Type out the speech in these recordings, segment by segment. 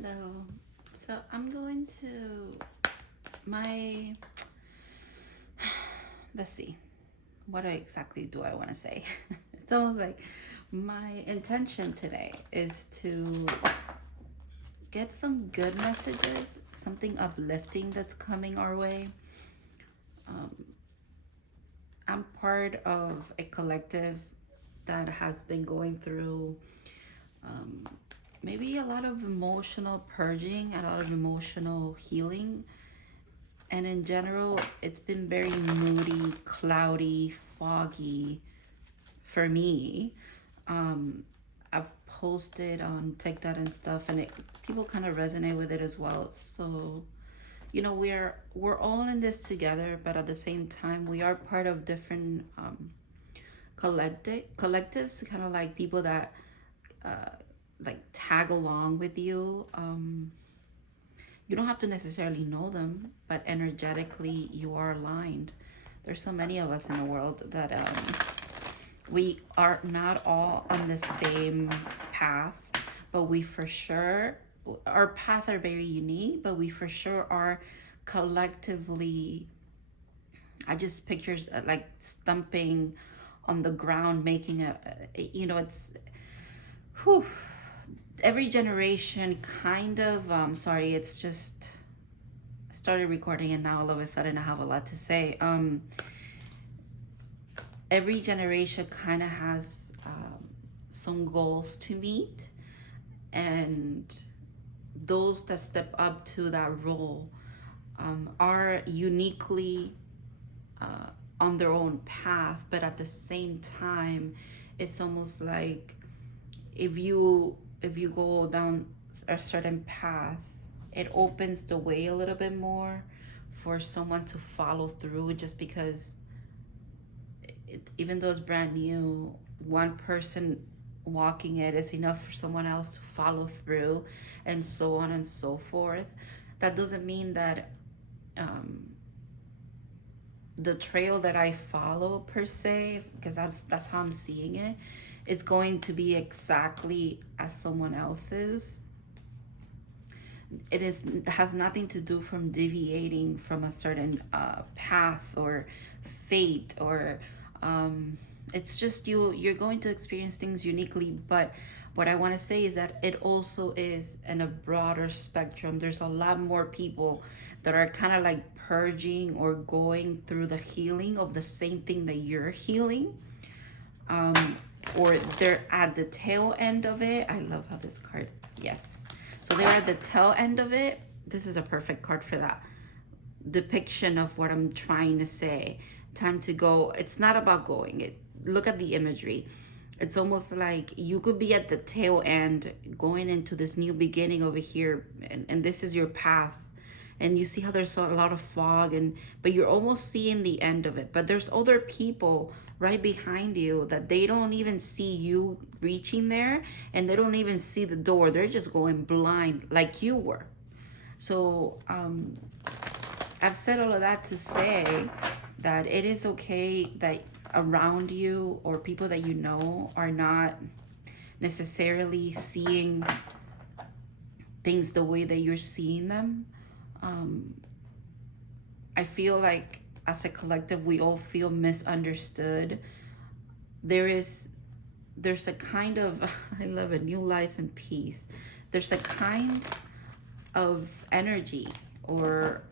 Hello. So I'm going to my let's see. What exactly do I want to say? It's almost like my intention today is to get some good messages, something uplifting that's coming our way. Um, I'm part of a collective that has been going through um, maybe a lot of emotional purging, a lot of emotional healing. And in general, it's been very moody, cloudy, foggy for me. Um, I've posted on TikTok and stuff, and people kind of resonate with it as well. So, we're all in this together, but at the same time, we are part of different collectives, kind of like people that uh, like tag along with you. You don't have to necessarily know them, but energetically you are aligned. There's so many of us in the world that we are not all on the same path, but we for sure, our paths are very unique, but we for sure are collectively, I just pictures like stumping on the ground, making it's, whew, every generation kind of, sorry, it's just, started recording and now all of a sudden I have a lot to say. Every generation kind of has some goals to meet, and those that step up to that role are uniquely on their own path, but at the same time, it's almost like if you go down a certain path, it opens the way a little bit more for someone to follow through, just because even though it's brand new, one person walking it is enough for someone else to follow through, and so on and so forth. That doesn't mean that um, the trail that I follow per se, because that's how I'm seeing it, it's going to be exactly as someone else's. Has nothing to do from deviating from a certain path or fate, or it's just you're going to experience things uniquely. But what I want to say is that it also is in a broader spectrum. There's a lot more people that are kind of like purging or going through the healing of the same thing that you're healing, um, or they're at the tail end of it. I love how this card, yes. So they're at the tail end of it. This is a perfect card for that depiction of what I'm trying to say. Time to go. It's not about going. Look at the imagery. It's almost like you could be at the tail end going into this new beginning over here, and this is your path, and you see how there's a lot of fog, but you're almost seeing the end of it, but there's other people right behind you that they don't even see you reaching there, and they don't even see the door. They're just going blind like you were. So I've said all of that to say that it is okay that around you or people that you know are not necessarily seeing things the way that you're seeing them. Um, I feel like as a collective, we all feel misunderstood. There's a kind of I love it, new life and peace. There's a kind of energy, or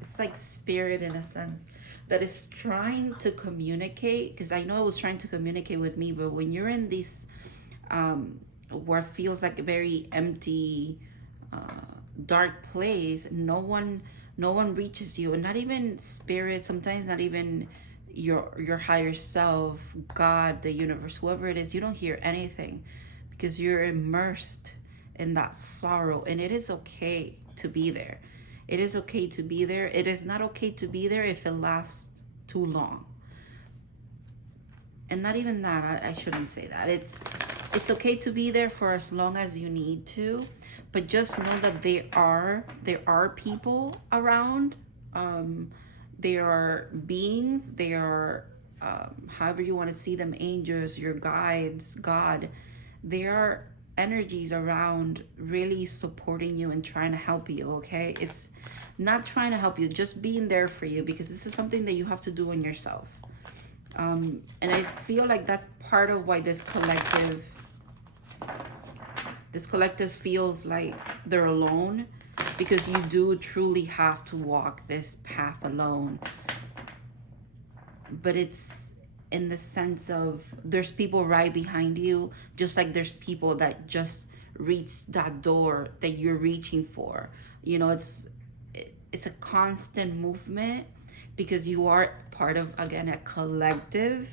it's like spirit in a sense, that is trying to communicate, because I know it was trying to communicate with me, but when you're in this where it feels like a very empty uh, dark place, no one reaches you, and not even spirit, sometimes not even your higher self, God, the universe, whoever it is. You don't hear anything because you're immersed in that sorrow, and it is okay to be there. It is okay to be there. It is not okay to be there if it lasts too long. And not even that, I shouldn't say that. It's okay to be there for as long as you need to, but just know that there are people around. Um, there are beings. There are however you want to see them, angels, your guides, God. They are energies around really supporting you and trying to help you, okay? It's not trying to help you, just being there for you, because this is something that you have to do in yourself. And I feel like that's part of why this collective feels like they're alone, because you do truly have to walk this path alone. But it's in the sense of there's people right behind you, just like there's people that just reach that door that you're reaching for. You know, it's a constant movement, because you are part of, again, a collective,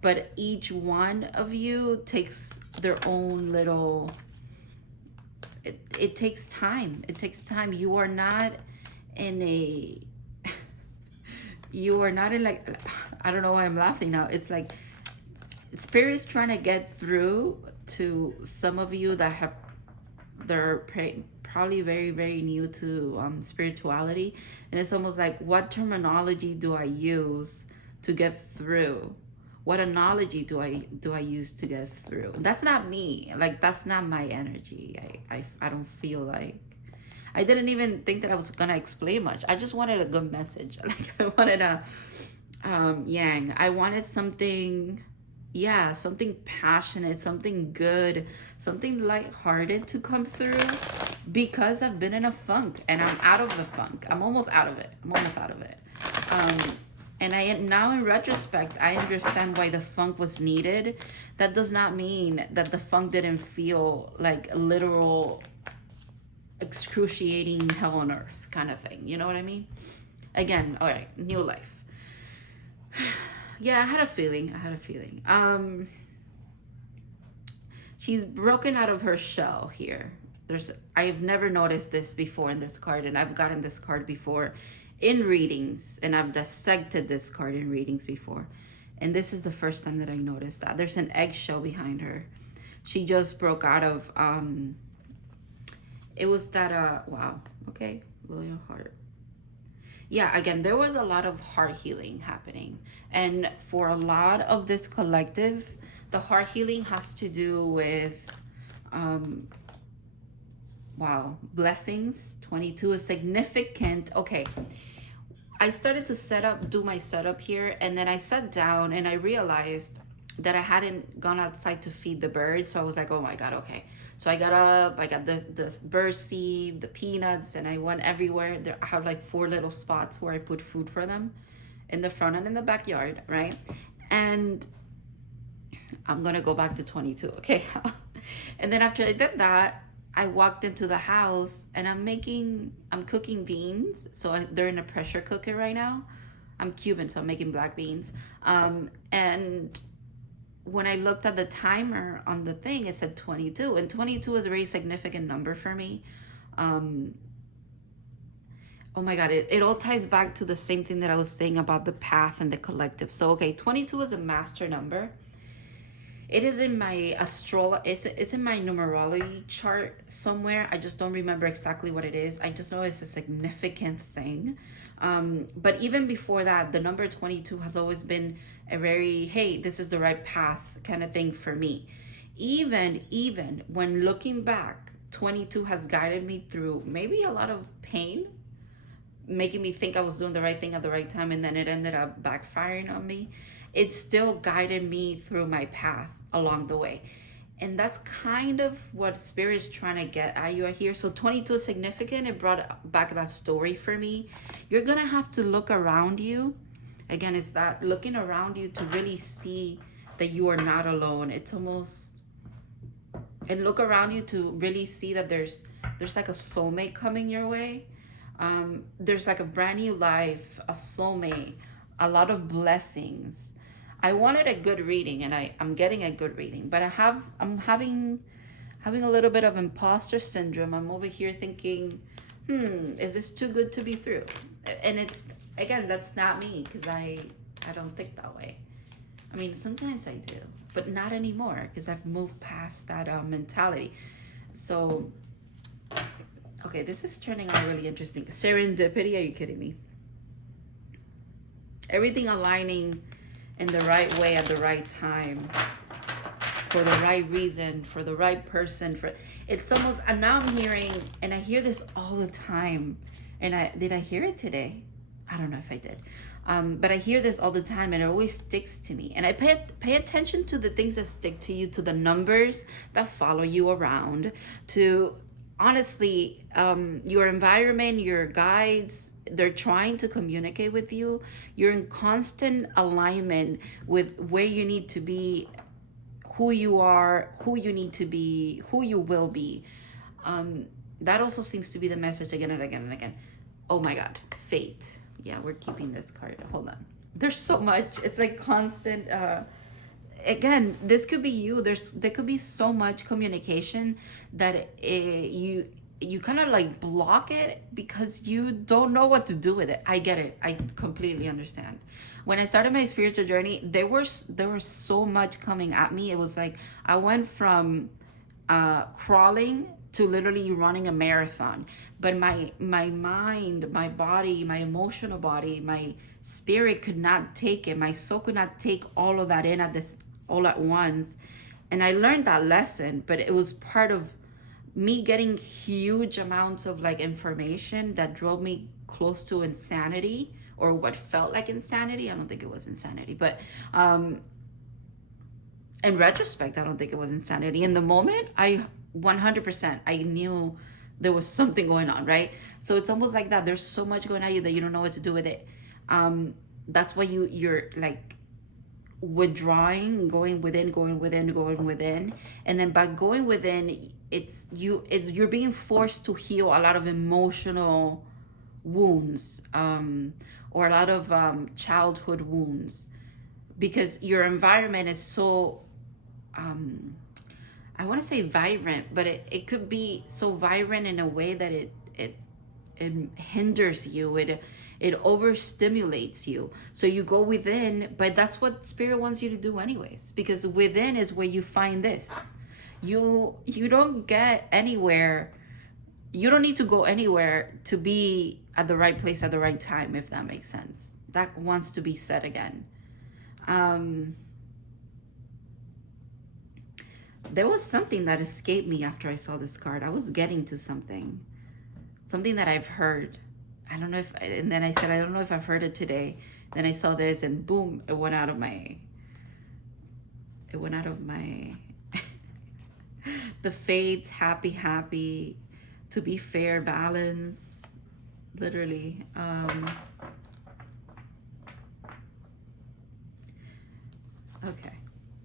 but each one of you takes their own little, it takes time. It takes time. You are not in a, you are not in like, I don't know why I'm laughing now. It's like Spirit is trying to get through to some of you that have, they're probably very, very new to spirituality. And it's almost like, what terminology do I use to get through? What analogy do I use to get through? That's not me. Like, that's not my energy. I don't feel like, I didn't even think that I was gonna explain much. I just wanted a good message. Like, I wanted a yang. I wanted something, yeah, something passionate, something good, something lighthearted to come through, because I've been in a funk and I'm out of the funk. I'm almost out of it. And now in retrospect, I understand why the funk was needed. That does not mean that the funk didn't feel like a literal excruciating hell on earth kind of thing. You know what I mean? Again, all right, new life. Yeah, I had a feeling. She's broken out of her shell here. I've never noticed this before in this card, and I've gotten this card before in readings, and I've dissected this card in readings before. And this is the first time that I noticed that. There's an eggshell behind her. She just broke out of, it was that, wow, okay, William Hart. Yeah, again, there was a lot of heart healing happening. And for a lot of this collective, the heart healing has to do with, wow, blessings. 22 is significant. Okay, I started to do my setup here, and then I sat down and I realized that I hadn't gone outside to feed the birds. So I was like, oh my God, okay. So I got up, I got the bird seed, the peanuts, and I went everywhere. I have like 4 little spots where I put food for them, in the front and in the backyard, right? And I'm gonna go back to 22, okay? And then after I did that, I walked into the house and I'm cooking beans. So they're in a pressure cooker right now. I'm Cuban, so I'm making black beans. And when I looked at the timer on the thing, it said 22. And 22 is a very significant number for me. Oh my God, it all ties back to the same thing that I was saying about the path and the collective. So, okay, 22 is a master number. It is in my it's in my numerology chart somewhere. I just don't remember exactly what it is. I just know it's a significant thing. But even before that, the number 22 has always been a very, hey, this is the right path kind of thing for me. Even when looking back, 22 has guided me through maybe a lot of pain, making me think I was doing the right thing at the right time, and then it ended up backfiring on me. It still guided me through my path along the way. And that's kind of what Spirit is trying to get at you here. So 22 is significant. It brought back that story for me. You're going to have to look around you. Again, it's that looking around you to really see that you are not alone. It's almost, and look around you to really see that there's like a soulmate coming your way. There's like a brand new life, a soulmate, a lot of blessings. I wanted a good reading, and I'm getting a good reading, but I'm having a little bit of imposter syndrome. I'm over here thinking, is this too good to be true? And it's, again, that's not me, because I don't think that way. I mean, sometimes I do, but not anymore, because I've moved past that mentality. So, okay, this is turning out really interesting. Serendipity, are you kidding me? Everything aligning in the right way at the right time. for the right reason, for the right person. For it's almost, and now I'm hearing, and I hear this all the time. And did I hear it today? I don't know if I did. But I hear this all the time, and it always sticks to me. And I pay attention to the things that stick to you, to the numbers that follow you around, to honestly, your environment, your guides. They're trying to communicate with you. You're in constant alignment with where you need to be, who you are, who you need to be, who you will be. That also seems to be the message again and again and again. Oh my God, fate. Yeah, we're keeping this card. Hold on. There's so much. It's like constant. Again, this could be you. There could be so much communication that you kind of like block it because you don't know what to do with it. I get it. I completely understand. When I started my spiritual journey, there was so much coming at me. It was like I went from crawling to literally running a marathon. But my mind, my body, my emotional body, my spirit could not take it. My soul could not take all of that in all at once. And I learned that lesson, but it was part of me getting huge amounts of like information that drove me close to insanity, or what felt like insanity. I don't think it was insanity, but in retrospect, I don't think it was insanity. In the moment, 100%, I knew there was something going on, right? So it's almost like that. There's so much going on you that you don't know what to do with it. That's why you're like withdrawing, going within, and then by going within, you're being forced to heal a lot of emotional wounds, or a lot of childhood wounds, because your environment is so I want to say vibrant, but it could be so vibrant in a way that it hinders you. It overstimulates you. So you go within, but that's what spirit wants you to do anyways, because within is where you find this. You don't get anywhere. You don't need to go anywhere to be at the right place at the right time, if that makes sense. That wants to be said again. There was something that escaped me after I saw this card. I was getting to something that I've heard. I don't know if, and then I said, I don't know if I've heard it today. Then I saw this, and boom, it went out of my the fates, happy, to be fair, balance, literally. Okay,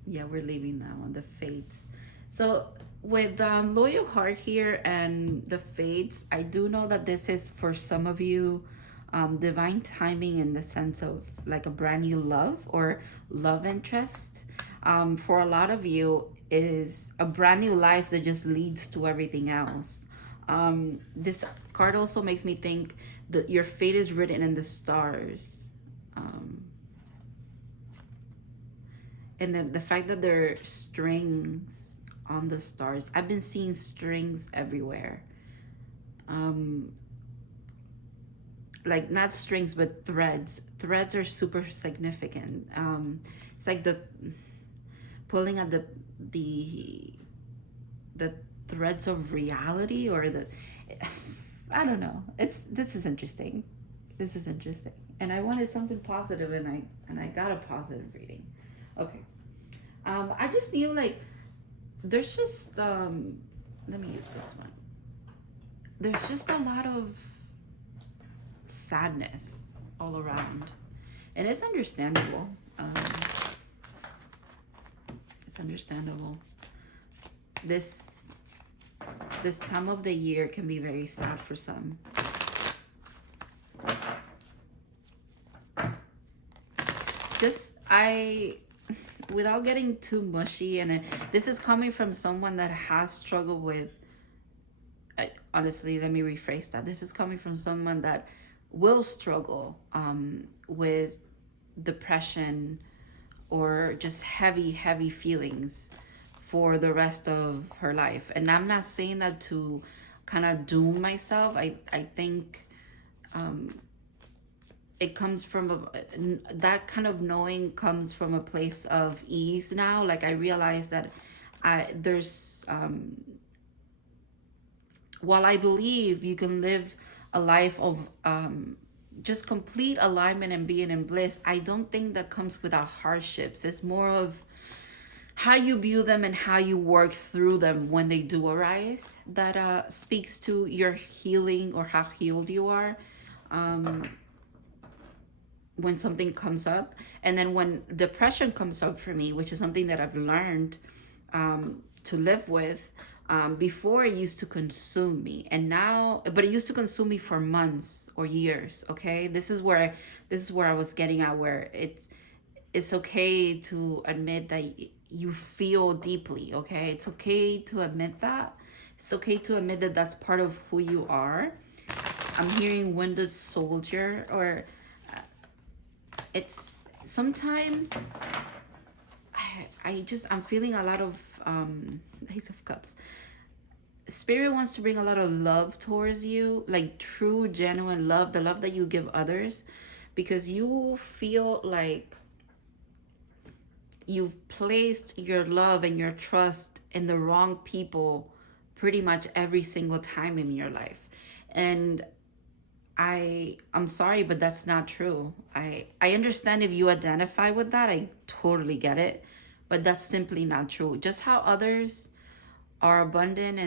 yeah, we're leaving that one, the fates. So with loyal heart here and the fates, I do know that this is for some of you divine timing, in the sense of like a brand new love or love interest. For a lot of you, is a brand new life that just leads to everything else. This card also makes me think that your fate is written in the stars. And then the fact that there are strings on the stars. I've been seeing strings everywhere. Like not strings, but threads. Threads are super significant. It's like the pulling at the threads of reality, or I don't know. This is interesting. And I wanted something positive, and I got a positive reading. Okay. I just knew, like, there's just let me use this one. There's just a lot of sadness all around, and it's understandable. It's understandable. This time of the year can be very sad for some. Without getting too mushy, and this is coming from someone that has struggled with, honestly, let me rephrase that. This is coming from someone that will struggle with depression or just heavy feelings for the rest of her life. And I'm not saying that to kind of doom myself. I think it comes from that kind of knowing comes from a place of ease now. Like, I realize that There's while I believe you can live a life of just complete alignment and being in bliss, I don't think that comes without hardships. It's more of how you view them and how you work through them when they do arise that speaks to your healing or how healed you are when something comes up. And then when depression comes up for me, which is something that I've learned to live with, before it used to consume me, and now, but it used to consume me for months or years. Okay, this is where I was getting at, where it's okay to admit that you feel deeply. Okay, it's okay to admit that. It's okay to admit that that's part of who you are. I'm hearing wounded soldier, or it's sometimes I'm feeling a lot of Ace of Cups. Spirit wants to bring a lot of love towards you, like true, genuine love, the love that you give others, because you feel like you've placed your love and your trust in the wrong people pretty much every single time in your life. And I'm sorry, but that's not true. I understand if you identify with that. I totally get it, but that's simply not true. Just how others are abundant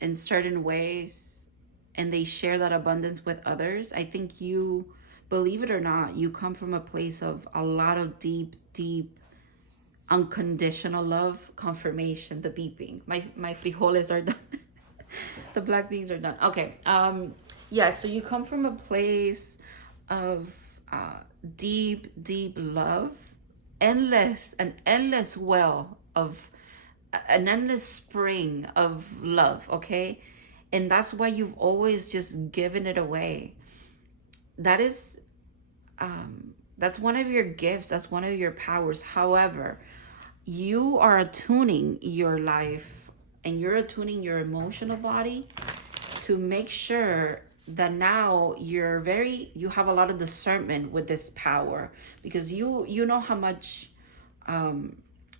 in certain ways, and they share that abundance with others, I think you, believe it or not, you come from a place of a lot of deep, deep unconditional love. Confirmation, the beeping, my frijoles are done. The black beans are done. Okay. Yeah, so you come from a place of deep, deep love, an endless well of, an endless spring of love. Okay, and that's why you've always just given it away. That is, that's one of your gifts. That's one of your powers. However, you are attuning your life, and you're attuning your emotional body to make sure that now you have a lot of discernment with this power, because you know how much,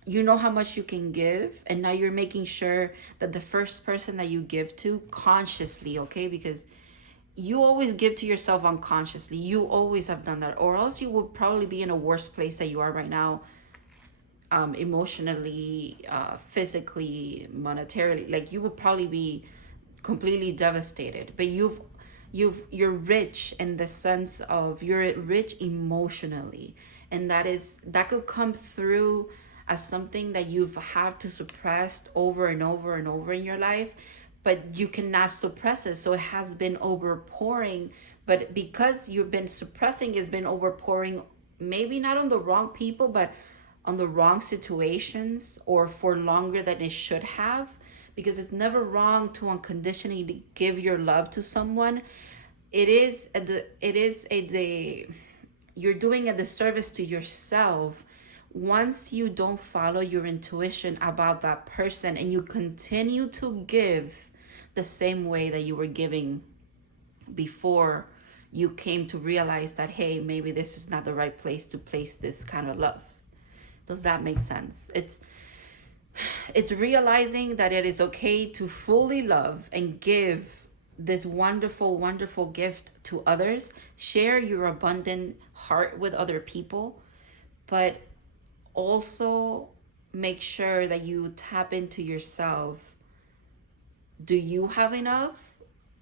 you know how much you can give, and now you're making sure that the first person that you give to consciously, okay, because you always give to yourself unconsciously. You always have done that, or else you would probably be in a worse place that you are right now, emotionally, physically, monetarily. Like, you would probably be completely devastated. But you're rich in the sense of, you're rich emotionally, and that could come through as something that you've had to suppress over and over and over in your life, but you cannot suppress it, so it has been overpouring. But because you've been suppressing, it's been overpouring, maybe not on the wrong people, but on the wrong situations, or for longer than it should have. Because it's never wrong to unconditionally give your love to someone. You're doing a disservice to yourself once you don't follow your intuition about that person, and you continue to give the same way that you were giving before you came to realize that, hey, maybe this is not the right place to place this kind of love. Does that make sense? It's realizing that it is okay to fully love and give this wonderful, wonderful gift to others. Share your abundant heart with other people, but also make sure that you tap into yourself. Do you have enough?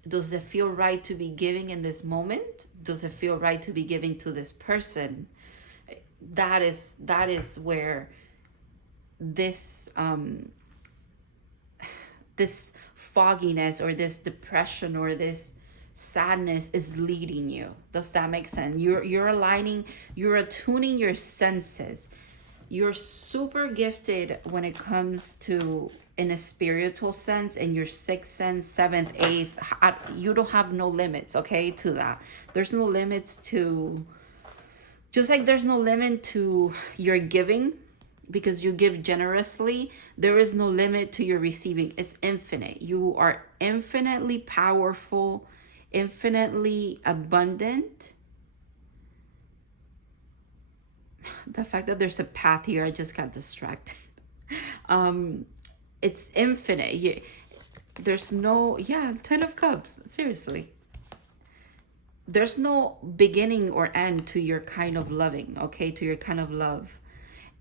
Does it feel right to be giving in this moment? Does it feel right to be giving to this person? That is where this this fogginess, or this depression, or this sadness is leading you. Does that make sense? You're aligning, you're attuning your senses. You're super gifted when it comes to, in a spiritual sense, in your sixth sense, seventh, eighth. You don't have no limits, okay, to that. There's no limits to, just like there's no limit to your giving, because you give generously. There is no limit to your receiving. It's infinite. You are infinitely powerful, infinitely abundant. The fact that there's a path here, I just got distracted. um, it's infinite. There's no, yeah, 10 of cups, seriously. There's no beginning or end to your kind of loving, okay, to your kind of love.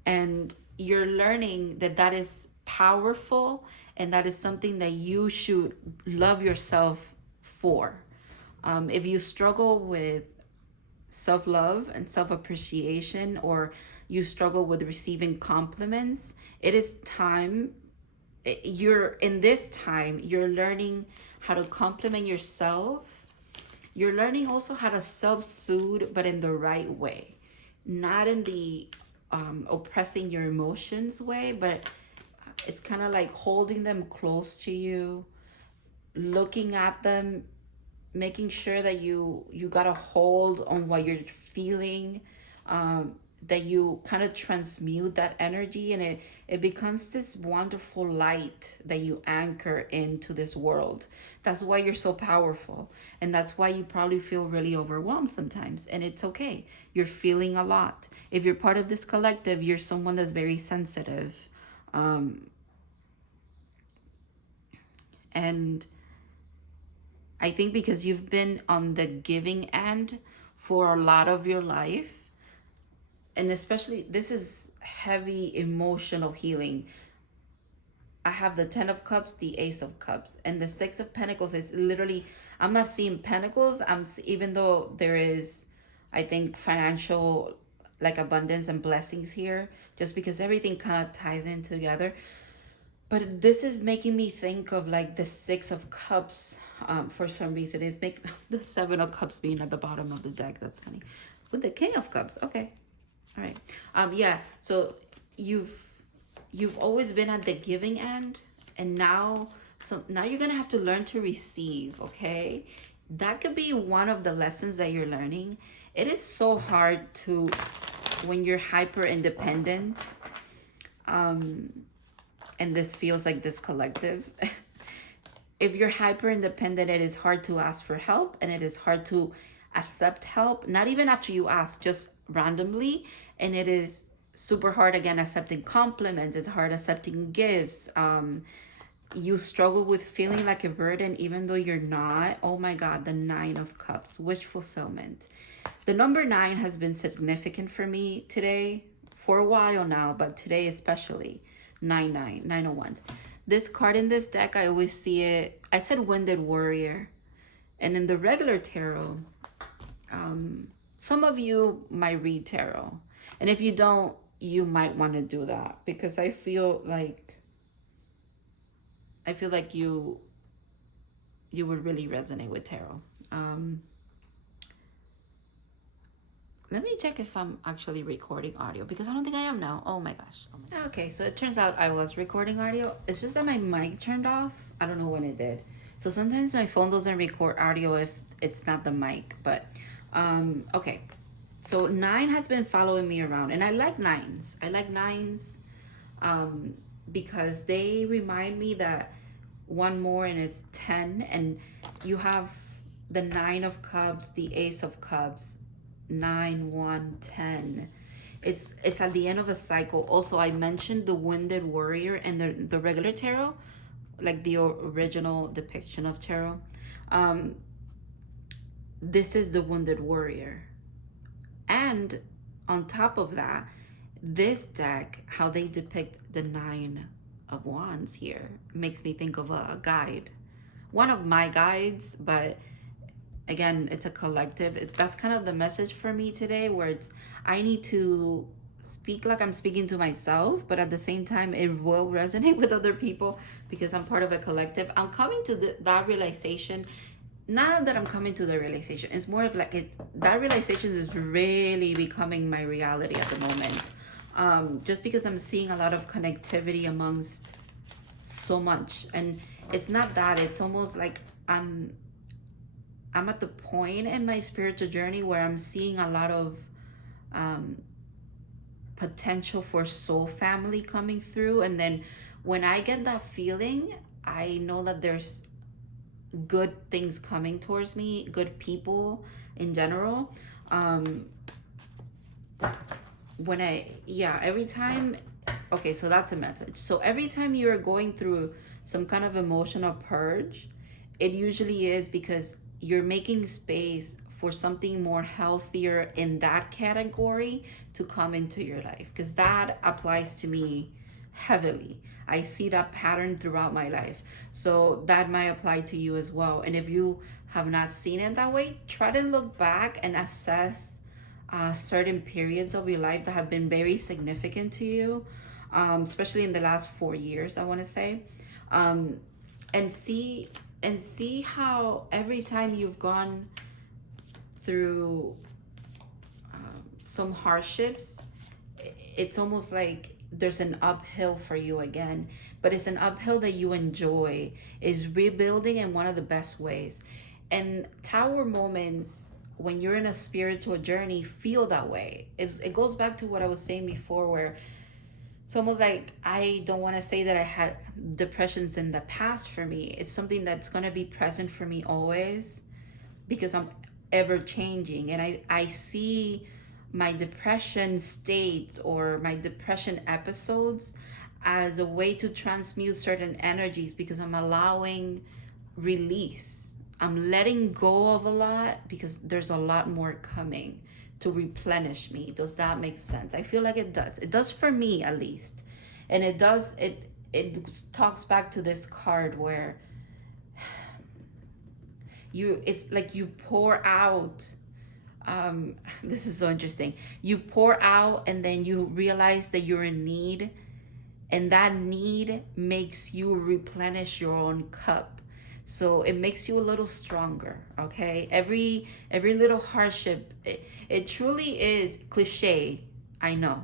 And you're learning that that is powerful, and that is something that you should love yourself for. If you struggle with self-love and self-appreciation, or you struggle with receiving compliments, it is time. You're in this time, you're learning how to compliment yourself. You're learning also how to self-soothe, but in the right way, not in the oppressing your emotions way, but it's kind of like holding them close to you, looking at them, making sure that you got a hold on what you're feeling, that you kind of transmute that energy, and it becomes this wonderful light that you anchor into this world. That's why you're so powerful, and that's why you probably feel really overwhelmed sometimes, and it's okay. You're feeling a lot. If you're part of this collective, you're someone that's very sensitive, and I think because you've been on the giving end for a lot of your life, and especially this is heavy emotional healing. I have the 10 of cups, the ace of cups, and the 6 of pentacles. It's literally, I'm not seeing pentacles. Even though there is, I think, financial like abundance and blessings here, just because everything kind of ties in together. But this is making me think of like the 6 of cups. For some reason, it's making the 7 of cups being at the bottom of the deck. That's funny. With the king of cups. Okay. All right. Yeah. So you've always been at the giving end, and now you're gonna have to learn to receive. Okay. That could be one of the lessons that you're learning. It is so hard to, when you're hyper independent, and this feels like this collective. If you're hyper independent, it is hard to ask for help, and it is hard to accept help, not even after you ask, just randomly. And it is super hard, again, accepting compliments. It's hard accepting gifts. You struggle with feeling like a burden even though you're not. Oh my God, the 9 of cups, wish fulfillment. The number 9 has been significant for me today, for a while now, but today especially. 9 of wands. This card in this deck, I always see it, I said Wounded Warrior. And in the regular tarot, some of you might read tarot. And if you don't, you might want to do that, because I feel like you would really resonate with tarot. Let me check if I'm actually recording audio, because I don't think I am now. Oh my gosh. Okay, so it turns out I was recording audio. It's just that my mic turned off. I don't know when it did. So sometimes my phone doesn't record audio if it's not the mic. But okay. So 9 has been following me around, and I like 9s. I like 9s because they remind me that one more and it's 10, and you have the 9 of cups, the ace of cups, 9, 1, 10. It's at the end of a cycle. Also, I mentioned the Wounded Warrior and the regular tarot, like the original depiction of tarot. This is the Wounded Warrior. And on top of that, this deck, how they depict the 9 of wands here, makes me think of a guide. One of my guides, but again, it's a collective. That's kind of the message for me today, where it's, I need to speak like I'm speaking to myself, but at the same time, it will resonate with other people because I'm part of a collective. I'm coming to that realization. Not that I'm coming to the realization. It's more of like that realization is really becoming my reality at the moment. Just because I'm seeing a lot of connectivity amongst so much. And it's not that. It's almost like I'm at the point in my spiritual journey where I'm seeing a lot of potential for soul family coming through. And then when I get that feeling, I know that there's good things coming towards me, good people in general. Every time Okay, so that's a message. So every time you're going through some kind of emotional purge, it usually is because you're making space for something more healthier in that category to come into your life, because that applies to me heavily. I see that pattern throughout my life. So that might apply to you as well. And if you have not seen it that way, try to look back and assess certain periods of your life that have been very significant to you, especially in the last 4 years, I want to say, um, and see how every time you've gone through some hardships, it's almost like there's an uphill for you again, but it's an uphill that you enjoy, is rebuilding in one of the best ways. And tower moments, when you're in a spiritual journey, feel that way. It goes back to what I was saying before, where it's almost like, I don't want to say that I had depressions in the past. For me, it's something that's going to be present for me always, because I'm ever changing, and I see my depression states or my depression episodes as a way to transmute certain energies, because I'm allowing release. I'm letting go of a lot because there's a lot more coming to replenish me. Does that make sense? I feel like it does. It does for me, at least. And it talks back to this card where it's like you pour out. This is so interesting. You pour out, and then you realize that you're in need, and that need makes you replenish your own cup. So it makes you a little stronger. Okay, every little hardship, it truly is cliche, I know.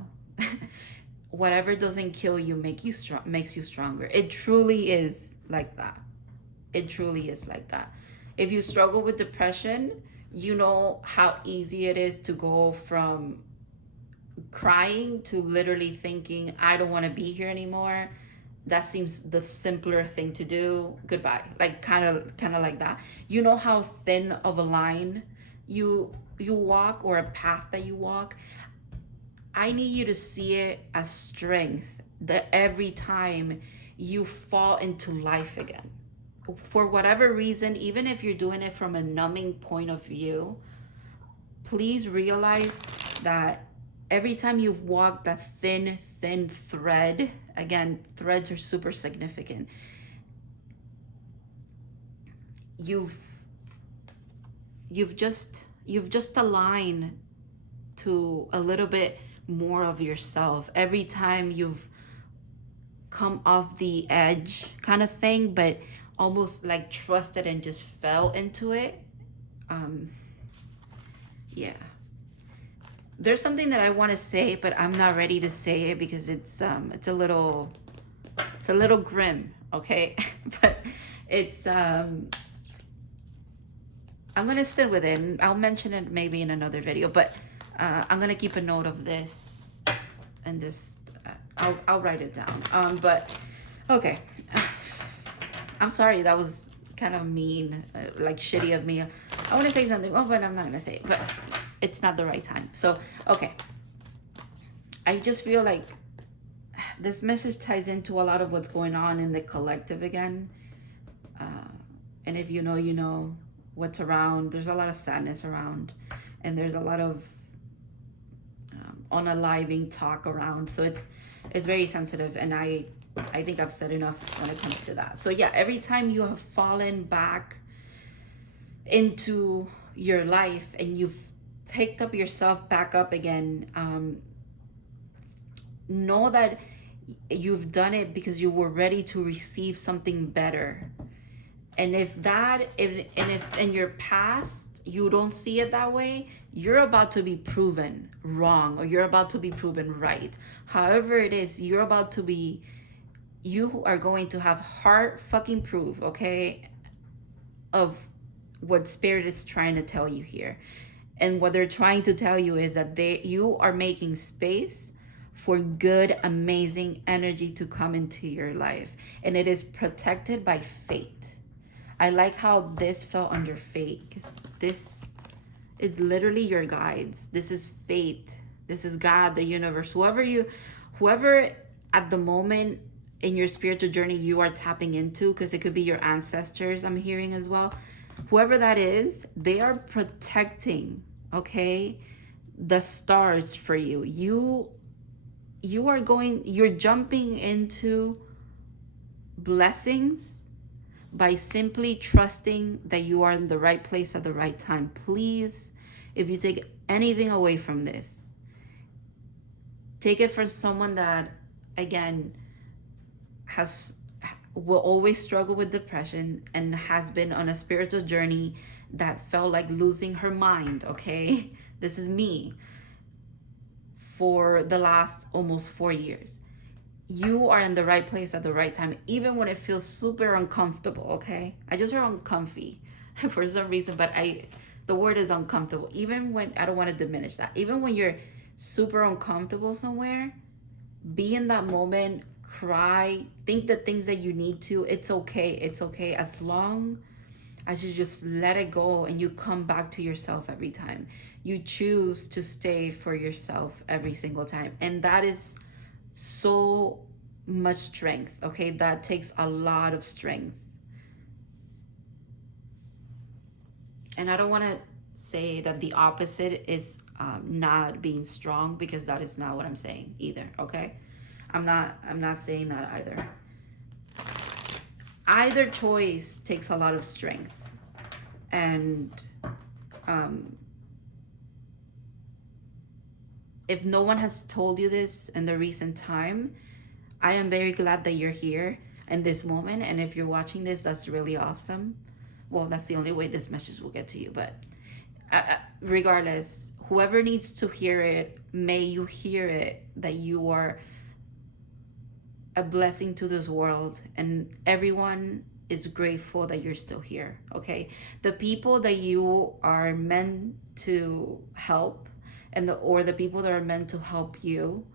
Whatever doesn't kill you makes you stronger. It truly is like that. It truly is like that. If you struggle with depression, you know how easy it is to go from crying to literally thinking, I don't want to be here anymore. That seems the simpler thing to do. Goodbye. Like kind of like that. You know how thin of a line you walk, or a path that you walk. I need you to see it as strength, that every time you fall into life again, for whatever reason, even if you're doing it from a numbing point of view, please realize that every time you've walked that thin thread, again, threads are super significant, you've just aligned to a little bit more of yourself. Every time you've come off the edge kind of thing, but almost like trusted and just fell into it. Yeah, there's something that I want to say, but I'm not ready to say it because it's a little grim, okay? But it's I'm gonna sit with it, and I'll mention it maybe in another video, but I'm gonna keep a note of this, and just I'll write it down. But okay, I'm sorry, that was kind of mean, like shitty of me. I want to say something, but I'm not gonna say it, but it's not the right time. So okay, I just feel like this message ties into a lot of what's going on in the collective again. And if you know what's around. There's a lot of sadness around, and there's a lot of unaliving talk around. So it's very sensitive, and I think I've said enough when it comes to that. So yeah, every time you have fallen back into your life and you've picked up yourself back up again, know that you've done it because you were ready to receive something better. And if in your past you don't see it that way, you're about to be proven wrong, or you're about to be proven right. However it is, you are going to have hard fucking proof, okay, of what spirit is trying to tell you here. And what they're trying to tell you is that you are making space for good, amazing energy to come into your life. And it is protected by fate. I like how this fell under fate, because this is literally your guides. This is fate. This is God, the universe, whoever at the moment in your spiritual journey you are tapping into, because it could be your ancestors, I'm hearing as well. Whoever that is, they are protecting, okay, the stars for you. You're jumping into blessings by simply trusting that you are in the right place at the right time. Please, if you take anything away from this, take it from someone that, again, will always struggle with depression and has been on a spiritual journey that felt like losing her mind, okay? This is me for the last almost 4 years. You are in the right place at the right time, even when it feels super uncomfortable, okay? I just heard uncomfy for some reason, but the word is uncomfortable. Even when, I don't want to diminish that. Even when you're super uncomfortable somewhere, be in that moment, cry, think the things that you need to. It's okay. It's okay as long as you just let it go and you come back to yourself every time. You choose to stay for yourself every single time. And that is so much strength, okay? That takes a lot of strength. And I don't want to say that the opposite is not being strong, because that is not what I'm saying either, okay? I'm not saying that either. Either choice takes a lot of strength. And if no one has told you this in the recent time, I am very glad that you're here in this moment. And if you're watching this, that's really awesome. Well, that's the only way this message will get to you. But regardless, whoever needs to hear it, may you hear it, that you are a blessing to this world, and everyone is grateful that you're still here, okay? The people that you are meant to help, or the people that are meant to help you,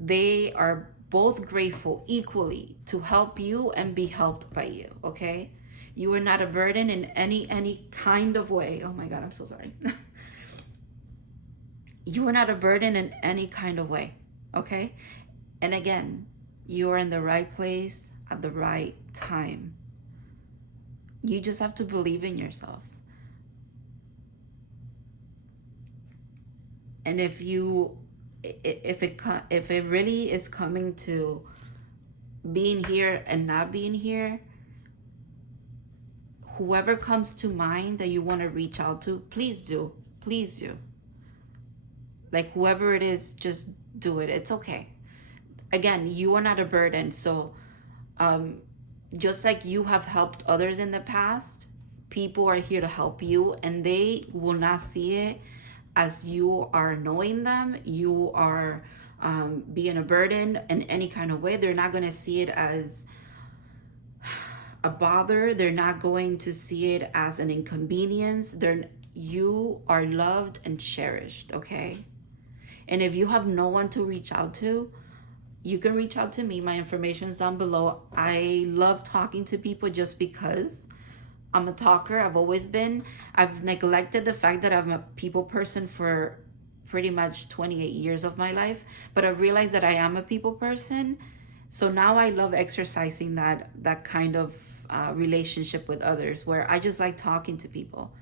they are both grateful equally to help you and be helped by you, okay? You are not a burden in any kind of way. Oh my God, I'm so sorry. You are not a burden in any kind of way, okay? And again, you are in the right place at the right time. You just have to believe in yourself. And if it really is coming to being here and not being here, whoever comes to mind that you want to reach out to, please do. Like, whoever it is, just do it. It's okay. Again, you are not a burden. So just like you have helped others in the past, people are here to help you, and they will not see it as you are annoying them, you are being a burden in any kind of way. They're not going to see it as a bother. They're not going to see it as an inconvenience. You are loved and cherished, okay? And if you have no one to reach out to, you can reach out to me. My information is down below. I love talking to people just because I'm a talker. I've always been. I've neglected the fact that I'm a people person for pretty much 28 years of my life, but I realized that I am a people person. So now I love exercising that kind of relationship with others, where I just like talking to people.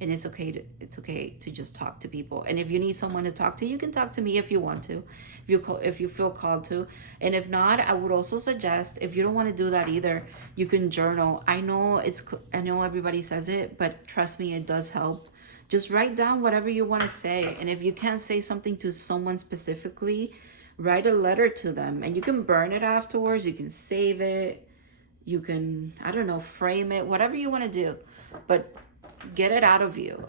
And it's okay to just talk to people. And if you need someone to talk to, you can talk to me if you want to, if you feel called to. And if not, I would also suggest, if you don't want to do that either, you can journal. I know everybody says it, but trust me, it does help. Just write down whatever you want to say. And if you can't say something to someone specifically, write a letter to them, and you can burn it afterwards. You can save it. You can, I don't know, frame it, whatever you want to do. But get it out of you.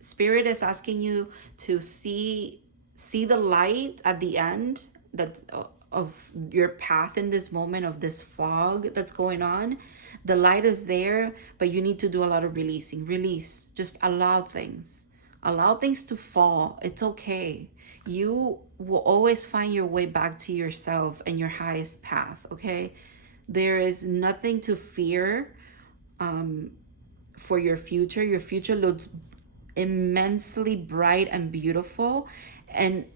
Spirit is asking you to see the light at the end that's of your path in this moment of this fog that's going on. The light is there, but you need to do a lot of release. Just allow things to fall. It's okay. You will always find your way back to yourself and your highest path, okay? There is nothing to fear for your future. Your future looks immensely bright and beautiful and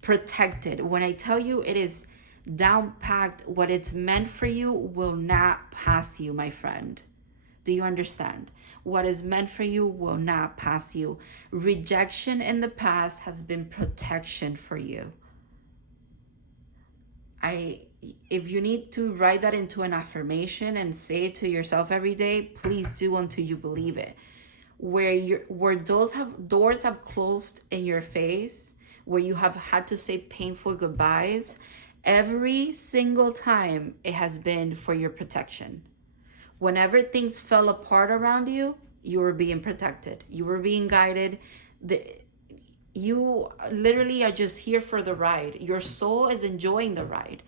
protected. When I tell you, it is down packed. What it's meant for you will not pass you, my friend. Do you understand? What is meant for you will not pass you. Rejection in the past has been protection for you. If you need to write that into an affirmation and say it to yourself every day, please do until you believe it. Where doors have closed in your face, where you have had to say painful goodbyes, every single time it has been for your protection. Whenever things fell apart around you, you were being protected. You were being guided. You literally are just here for the ride. Your soul is enjoying the ride.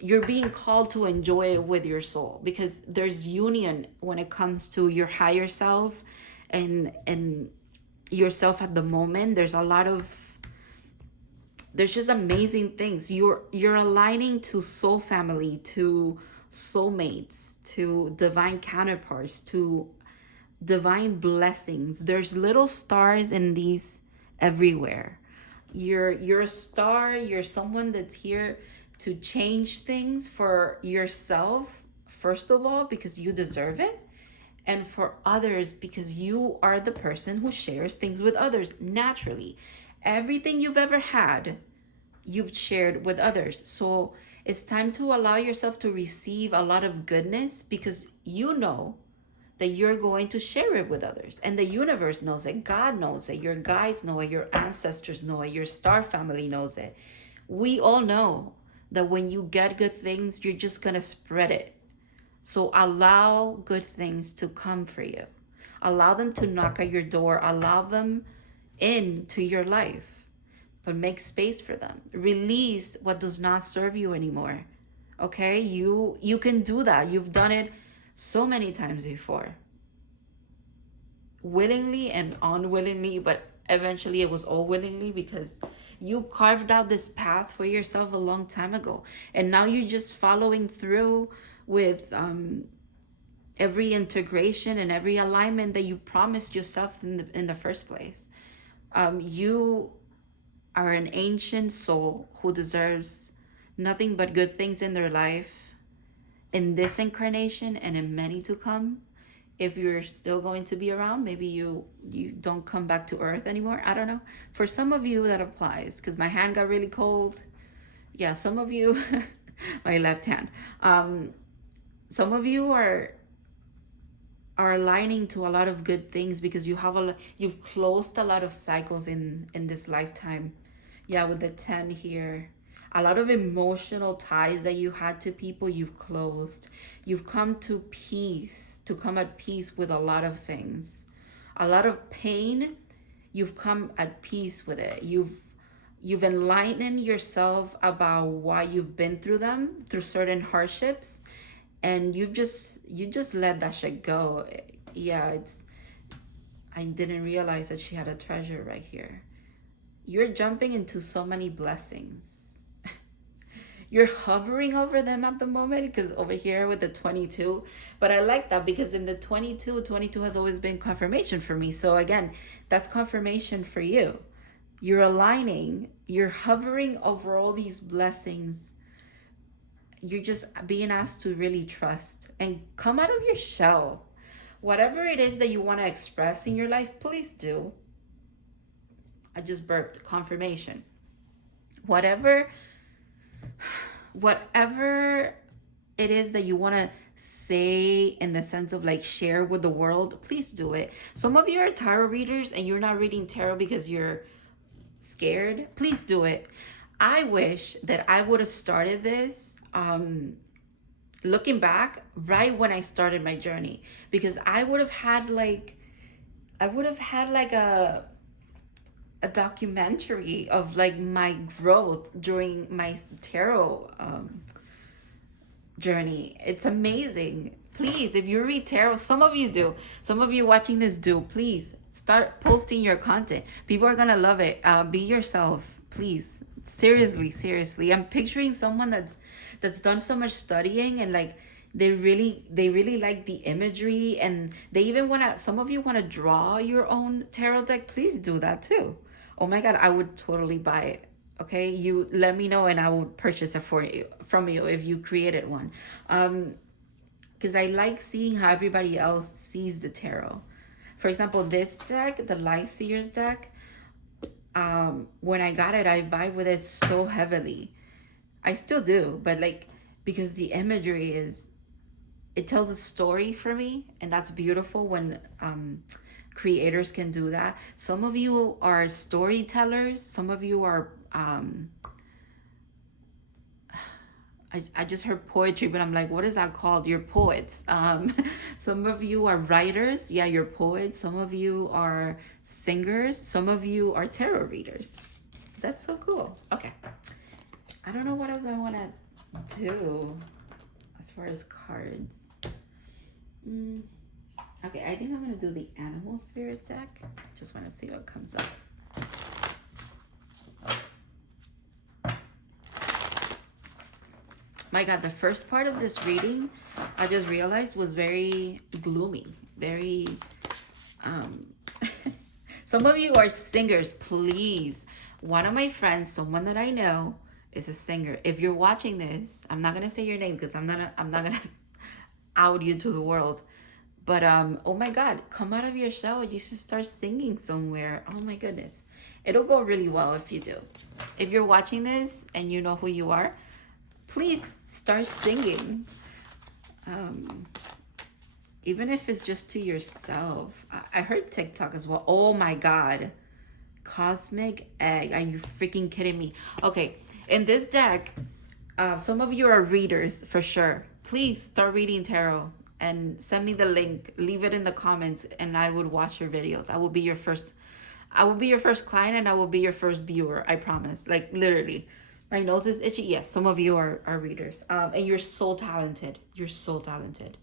You're being called to enjoy it with your soul, because there's union when it comes to your higher self and yourself at the moment. There's just amazing things. You're aligning to soul family, to soulmates, to divine counterparts, to divine blessings. There's little stars in these everywhere. You're a star. You're someone that's here to change things for yourself, first of all, because you deserve it, and for others, because you are the person who shares things with others naturally. Everything you've ever had, you've shared with others. So it's time to allow yourself to receive a lot of goodness, because you know that you're going to share it with others. And the universe knows it. God knows it. Your guides know it. Your ancestors know it. Your star family knows it. We all know that when you get good things, you're just going to spread it. So allow good things to come for you. Allow them to knock at your door. Allow them into your life. But make space for them. Release what does not serve you anymore. Okay? You can do that. You've done it so many times before. Willingly and unwillingly, but eventually it was all willingly, because you carved out this path for yourself a long time ago. And now you're just following through with every integration and every alignment that you promised yourself in the first place. You are an ancient soul who deserves nothing but good things in their life, in this incarnation and in many to come. If you're still going to be around, maybe you don't come back to earth anymore. I don't know. For some of you that applies, because my hand got really cold. Yeah, some of you, my left hand. Some of you are aligning to a lot of good things, because you've closed a lot of cycles in this lifetime. Yeah, with the 10 here. A lot of emotional ties that you had to people, you've closed. You've come to peace, to come at peace with a lot of things. A lot of pain, you've come at peace with it. You've enlightened yourself about why you've been through them, through certain hardships, and you just let that shit go. Yeah, I didn't realize that she had a treasure right here. You're jumping into so many blessings. You're hovering over them at the moment, because over here with the 22, but I like that, because in the 22 has always been confirmation for me. So again, that's confirmation for you. You're aligning, you're hovering over all these blessings. You're just being asked to really trust and come out of your shell. Whatever it is that you want to express in your life, please do. I just burped. Confirmation. Whatever it is that you want to say, in the sense of like share with the world, please do it. Some of you are tarot readers and you're not reading tarot because you're scared. Please do it. I wish that I would have started this looking back right when I started my journey, because I would have had like a documentary of like my growth during my tarot journey. It's amazing. Please, if you read tarot, some of you do, some of you watching this do, please start posting your content. People are gonna love it. Be yourself, please. Seriously, I'm picturing someone that's done so much studying, and like they really like the imagery, and they even some of you want to draw your own tarot deck. Please do that too. Oh my god, I would totally buy it. Okay, you let me know and I will purchase it for you from you if you created one. Because I like seeing how everybody else sees the tarot. For example, this deck, the LIGHTSEERS deck, when I got it, I vibe with it so heavily. I still do, but like, because the imagery is, it tells a story for me, and that's beautiful when creators can do that. Some of you are storytellers, some of you are I just heard poetry, but I'm like, what is that called? You're poets. Some of you are writers. Yeah, you're poets. Some of you are singers. Some of you are tarot readers. That's so cool. Okay. I don't know what else I want to do as far as cards. Okay, I think I'm going to do the animal spirit deck. Just want to see what comes up. My God, the first part of this reading, I just realized was very gloomy, very, some of you are singers, please. One of my friends, someone that I know, is a singer. If you're watching this, I'm not going to say your name because I'm not going to out you to the world. But, oh my God, come out of your shell. You should start singing somewhere. Oh my goodness. It'll go really well if you do. If you're watching this and you know who you are, please start singing. Even if it's just to yourself. I heard TikTok as well. Oh my God. Cosmic egg. Are you freaking kidding me? Okay. In this deck, some of you are readers for sure. Please start reading tarot and send me the link. Leave it in the comments and I would watch your videos. I will be your first client and I will be your first viewer. I promise. Like literally. My nose is itchy. Yes, some of you are readers. And you're so talented. You're so talented.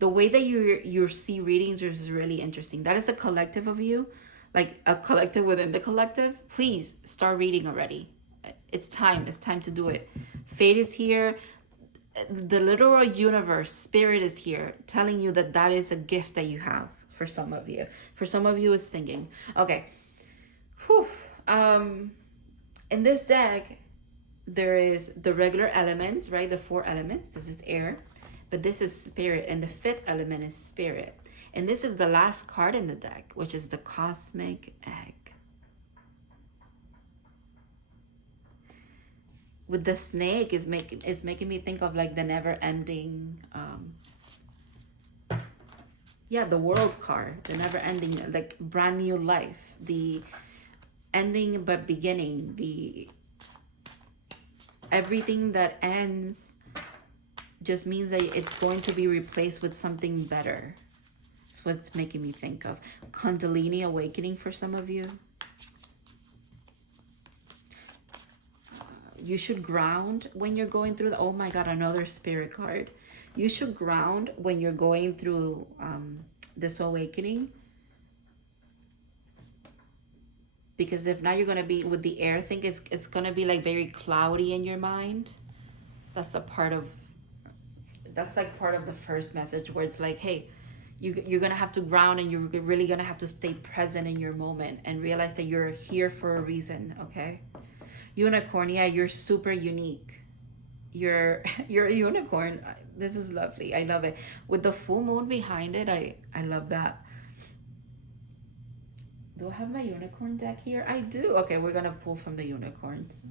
The way that you see readings is really interesting. That is a collective of you, like a collective within the collective. Please start reading already. It's time. It's time to do it. Fate is here. The literal universe, spirit is here, telling you that that is a gift that you have for some of you. For some of you, is singing. Okay. Whew. In this deck, there is the regular elements, right? The 4 elements. This is air, but this is spirit, and the 5th element is spirit. And this is the last card in the deck, which is the cosmic egg. With the snake is making me think of like the never-ending, the world card, the never-ending, like brand new life, the ending but beginning, the everything that ends just means that it's going to be replaced with something better. That's what it's making me think of. Kundalini awakening for some of you. You should ground when you're going through oh my God, another spirit card. You should ground when you're going through this awakening. Because if not, you're going to be with the air thing, it's going to be like very cloudy in your mind. That's like part of the first message where it's like, hey, you're going to have to ground and you're really going to have to stay present in your moment and realize that you're here for a reason, okay? Unicorn, yeah, you're super unique. You're a unicorn. This is lovely. I love it. With the full moon behind it, I love that. Do I have my unicorn deck here? I do. Okay, we're gonna pull from the unicorns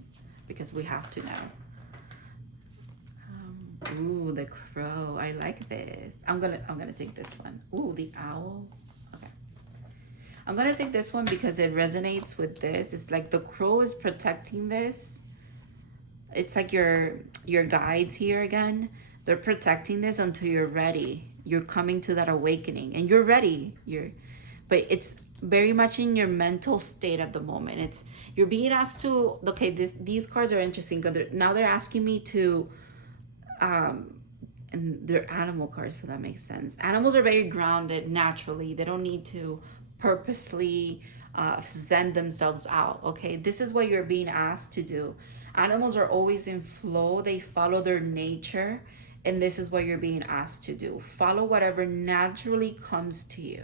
because we have to now. Ooh, the crow. I like this. I'm gonna take this one. Ooh, the owl. Okay. I'm gonna take this one because it resonates with this. It's like the crow is protecting this. It's like your guides here again. They're protecting this until you're ready. You're coming to that awakening and you're ready. But it's very much in your mental state at the moment. You're being asked to, okay, these cards are interesting because now they're asking me to, and they're animal cards, so that makes sense. Animals are very grounded naturally. They don't need to purposely send themselves out, okay? This is what you're being asked to do. Animals are always in flow. They follow their nature, and this is what you're being asked to do. Follow whatever naturally comes to you.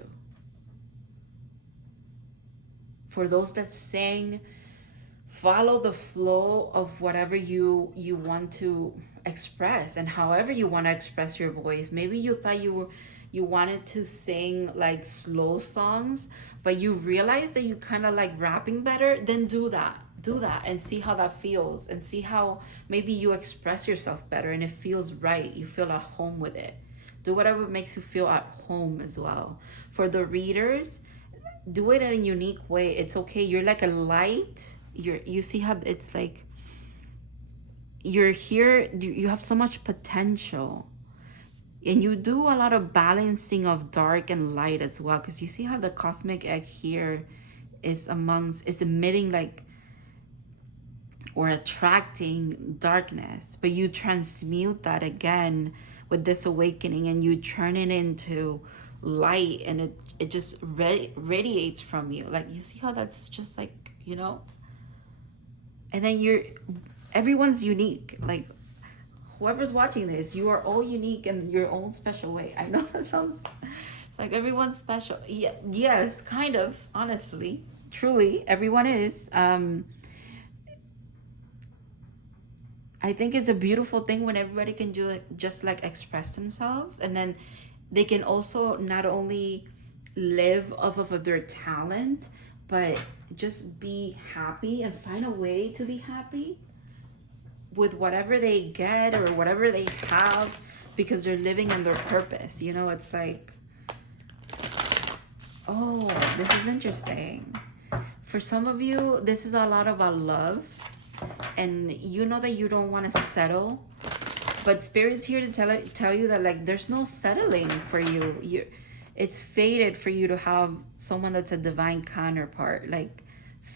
For those that sing, follow the flow of whatever you want to express, and however you want to express your voice. Maybe you thought you wanted to sing like slow songs, but you realize that you kind of like rapping better. Then do that and see how that feels, and see how maybe you express yourself better and it feels right, you feel at home with it. Do whatever makes you feel at home as well. For the readers, do it in a unique way. It's okay. You're like a light. You see how it's like you're here, you have so much potential, and you do a lot of balancing of dark and light as well, because you see how the cosmic egg here is emitting like, or attracting darkness, but you transmute that again with this awakening, and you turn it into light, and it just radiates from you. Like, you see how that's just like, and then everyone's unique. Like, whoever's watching this, you are all unique in your own special way. I know that sounds, it's like everyone's special. Yeah, yes, kind of, honestly, truly, everyone is. I think it's a beautiful thing when everybody can do it, just like express themselves, and then they can also not only live off of their talent, but just be happy and find a way to be happy with whatever they get or whatever they have, because they're living in their purpose. It's like, oh, this is interesting. For some of you, this is a lot about love, and you know that you don't want to settle, but Spirit's here to tell you that, like, there's no settling for you. It's fated for you to have someone that's a divine counterpart, like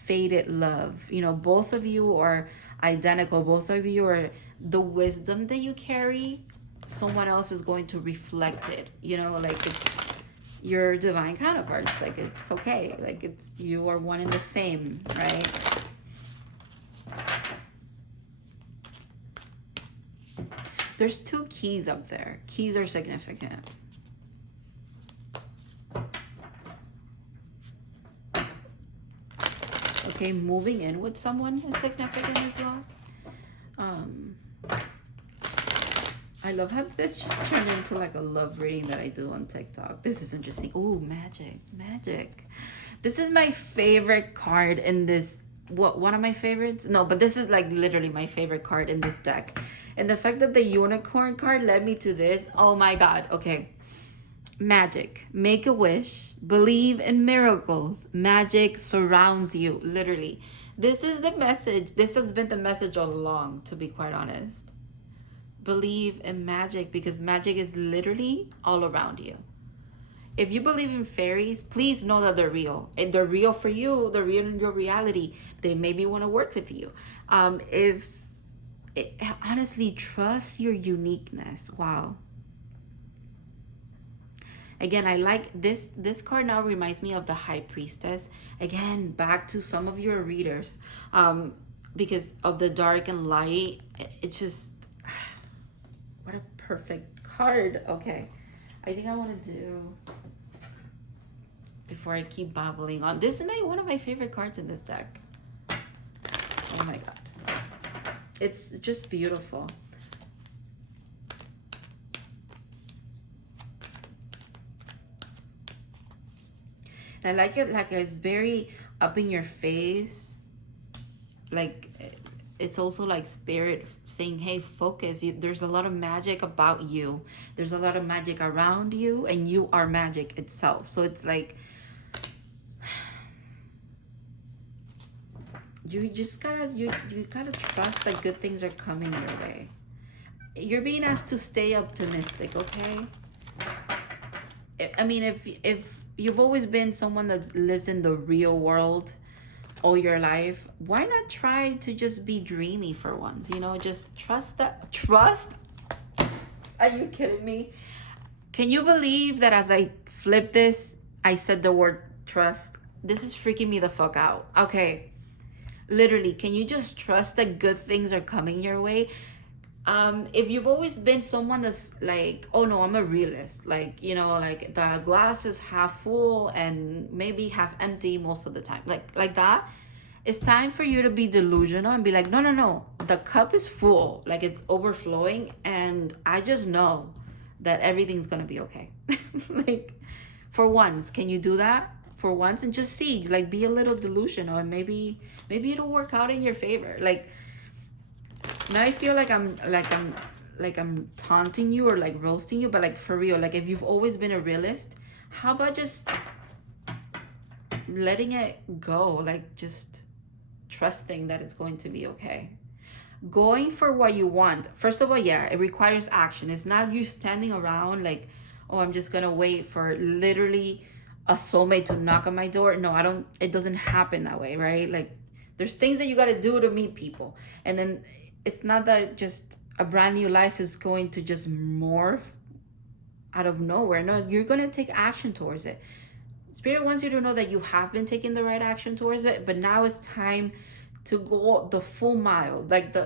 fated love. Both of you are identical. Both of you are the wisdom that you carry. Someone else is going to reflect it. Like, it's your divine counterparts. Like, it's okay. Like, you are one and the same, right? There's 2 keys up there. Keys are significant. Okay, moving in with someone is significant as well. I love how this just turned into like a love reading that I do on TikTok. This is interesting. Oh, magic. This is my favorite card in this. One of my favorites? No, but this is like literally my favorite card in this deck. And the fact that the unicorn card led me to this, oh my God. Okay. Magic. Make a wish. Believe in miracles. Magic surrounds you, literally. This is the message. This has been the message all along, to be quite honest. Believe in magic, because magic is literally all around you. If you believe in fairies, please know that they're real. And they're real for you. They're real in your reality. They maybe want to work with you. Honestly, trust your uniqueness. Wow. Again, I like this. This card now reminds me of the High Priestess. Again, back to some of your readers. Because of the dark and light. It's just, what a perfect card. Okay. I think I want to do, before I keep babbling on, this is one of my favorite cards in this deck. Oh my God. It's just beautiful. And I like it, like it's very up in your face. Like, it's also like Spirit saying, hey, focus. There's a lot of magic about you. There's a lot of magic around you, and you are magic itself. So it's like, you just gotta, you gotta trust that good things are coming your way. You're being asked to stay optimistic, okay? I mean, if you've always been someone that lives in the real world all your life, why not try to just be dreamy for once? Just trust that. Trust? Are you kidding me? Can you believe that as I flip this, I said the word trust? This is freaking me the fuck out. Okay. Literally, can you just trust that good things are coming your way? If you've always been someone that's like, oh no, I'm a realist, like, like the glass is half full and maybe half empty most of the time, like that, It's time for you to be delusional and be like, no, no, no. The cup is full, like it's overflowing, and I just know that everything's gonna be okay. Like, for once, can you do that for once and just see, like, be a little delusional, and maybe it'll work out in your favor. Like, now I feel like I'm taunting you or like roasting you, but like for real, like if you've always been a realist, how about just letting it go, like just trusting that it's going to be okay. Going for what you want. First of all, yeah, it requires action. It's not you standing around like, oh, I'm just gonna wait for literally a soulmate to knock on my door. No, I don't, it doesn't happen that way, right? Like, there's things that you gotta do to meet people. And then it's not that just a brand new life is going to just morph out of nowhere. No, you're gonna take action towards it. Spirit wants you to know that you have been taking the right action towards it, but now it's time to go the full mile. Like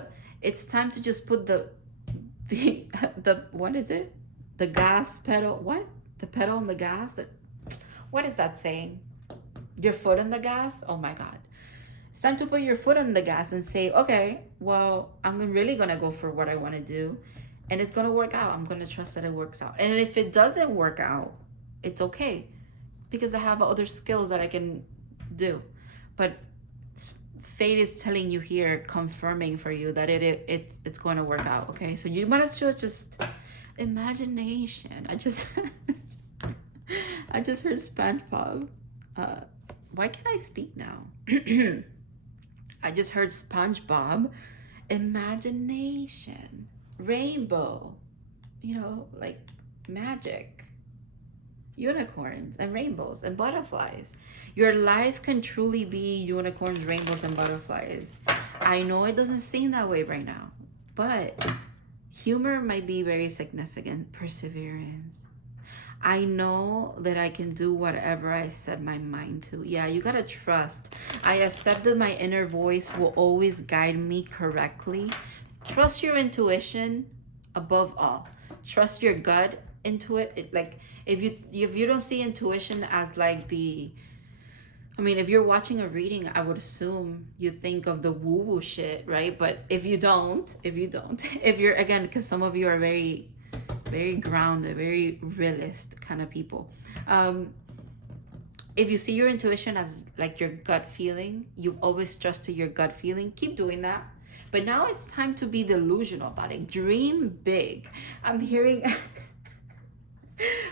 it's time to just put the what is it? The gas pedal. What? The pedal on the gas. What is that saying? Your foot on the gas. Oh my God! It's time to put your foot on the gas and say, okay, well, I'm really gonna go for what I want to do, and it's gonna work out. I'm gonna trust that it works out. And if it doesn't work out, it's okay, because I have other skills that I can do. But fate is telling you here, confirming for you that it's going to work out. Okay, so you might as well just imagination. I just heard SpongeBob. Why can't I speak now? I just heard SpongeBob. Imagination, rainbow, like magic, unicorns and rainbows and butterflies. Your life can truly be unicorns, rainbows, and butterflies. I know it doesn't seem that way right now, but humor might be very significant. Perseverance. I know that I can do whatever I set my mind to. Yeah, you gotta trust. I accept that my inner voice will always guide me correctly. Trust your intuition above all. Trust your gut into it. Like, if you don't see intuition as like if you're watching a reading, I would assume you think of the woo-woo shit, right? But if you're, again, because some of you are very, very grounded, very realist kind of people. If you see your intuition as like your gut feeling, you've always trusted your gut feeling, keep doing that. But now it's time to be delusional about it. Dream big. I'm hearing...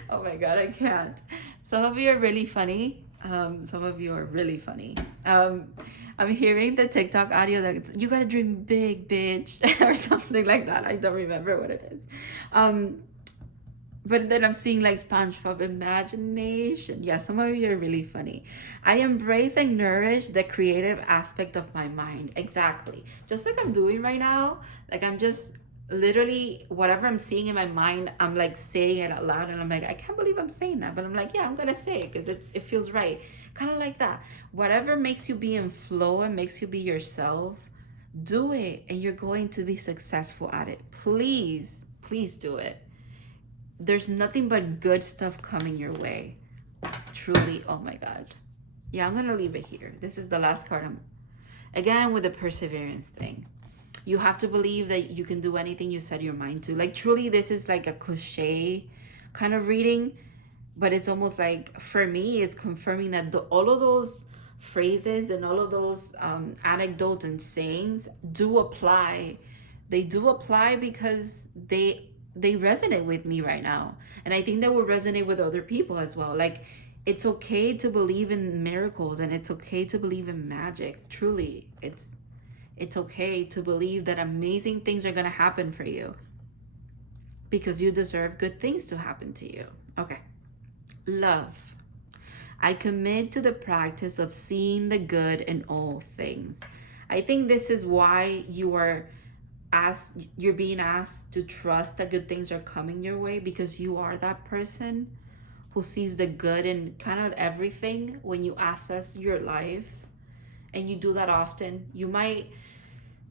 Oh my God, I can't. Some of you are really funny. Some of you are really funny. I'm hearing the TikTok audio that you gotta dream big, bitch, or something like that. I don't remember what it is. But then I'm seeing like SpongeBob, imagination. Yeah, some of you are really funny. I embrace and nourish the creative aspect of my mind. Exactly. Just like I'm doing right now. Like, I'm just literally, whatever I'm seeing in my mind, I'm like saying it out loud, and I'm like, I can't believe I'm saying that, but I'm like, yeah, I'm gonna say it because it feels right. Kind of like that. Whatever makes you be in flow and makes you be yourself, do it, and you're going to be successful at it. Please do it. There's nothing but good stuff coming your way. Truly. Oh my God. Yeah, I'm gonna leave it here. This is the last card. Again, with the perseverance thing. You have to believe that you can do anything you set your mind to. Like, truly, this is like a cliche kind of reading, but it's almost like, for me, it's confirming that all of those phrases and all of those anecdotes and sayings do apply. They do apply because they resonate with me right now. And I think that will resonate with other people as well. Like, it's okay to believe in miracles, and it's okay to believe in magic. Truly, it's okay to believe that amazing things are going to happen for you, because you deserve good things to happen to you. Okay. Love. I commit to the practice of seeing the good in all things. I think this is why you're being asked to trust that good things are coming your way, because you are that person who sees the good in kind of everything when you assess your life. And you do that often.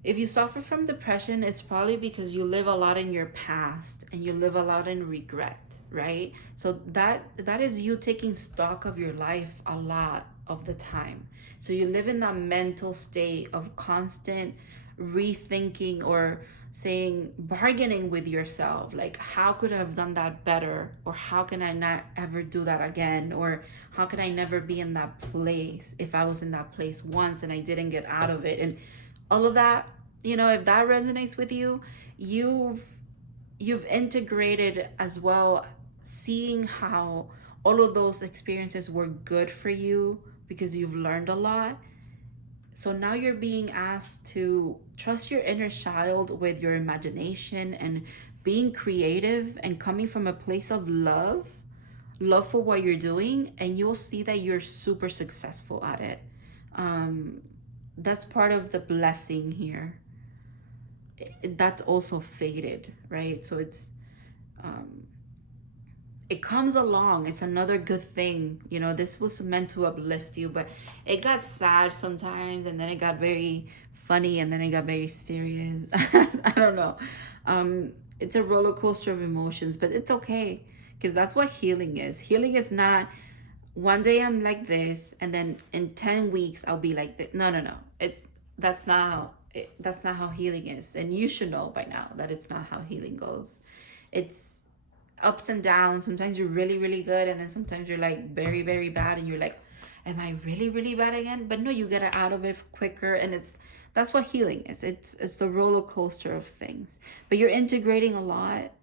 If you suffer from depression, it's probably because you live a lot in your past and you live a lot in regret, right? So that is you taking stock of your life a lot of the time. So you live in that mental state of constant rethinking, or saying, bargaining with yourself, like, how could I have done that better, or how can I not ever do that again, or how can I never be in that place if I was in that place once and I didn't get out of it, and all of that. You know, if that resonates with you, you've integrated as well, seeing how all of those experiences were good for you because you've learned a lot. So now you're being asked to trust your inner child with your imagination and being creative and coming from a place of love for what you're doing, and you'll see that you're super successful at it. um, that's part of the blessing here. That's also faded, right? So um, it comes along. It's another good thing. You know, this was meant to uplift you, but it got sad sometimes, and then it got very funny, and then it got very serious. I don't know. It's a roller coaster of emotions, but it's okay, because that's what healing is. Healing is not one day I'm like this, and then in 10 weeks I'll be like this. No, no, no. That's not how healing is, and you should know by now that it's not how healing goes. It's ups and downs. Sometimes you're really, really good, and then sometimes you're like very, very bad, and you're like, am I really, really bad again? But no, you get it out of it quicker, and that's what healing is. It's the roller coaster of things. But you're integrating a lot.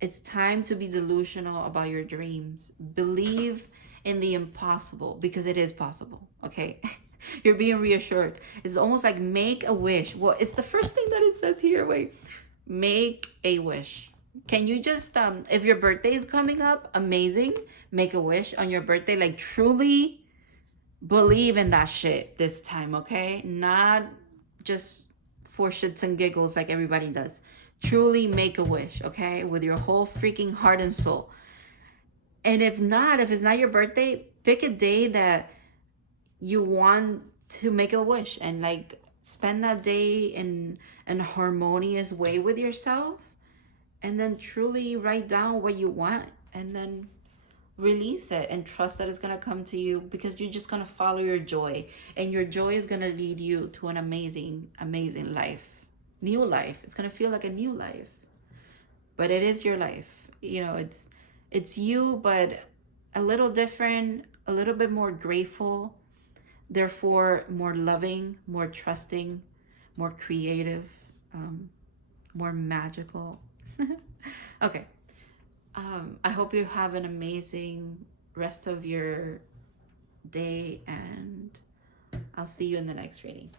It's time to be delusional about your dreams. Believe in the impossible, because it is possible, okay? You're being reassured. It's almost like make a wish. Well, it's the first thing that it says here. Wait. Make a wish. Can you just, if your birthday is coming up, amazing. Make a wish on your birthday. Like, truly believe in that shit this time, okay? Not just for shits and giggles like everybody does. Truly make a wish, okay? With your whole freaking heart and soul. And if it's not your birthday, pick a day that you want to make a wish, and like spend that day in an harmonious way with yourself, and then truly write down what you want, and then release it and trust that it's going to come to you, because you're just going to follow your joy, and your joy is going to lead you to an amazing, amazing life. New life. It's going to feel like a new life, but it is your life. You know, it's you, but a little different, a little bit more grateful, therefore more loving, more trusting, more creative, more magical. Okay. I hope you have an amazing rest of your day, and I'll see you in the next reading.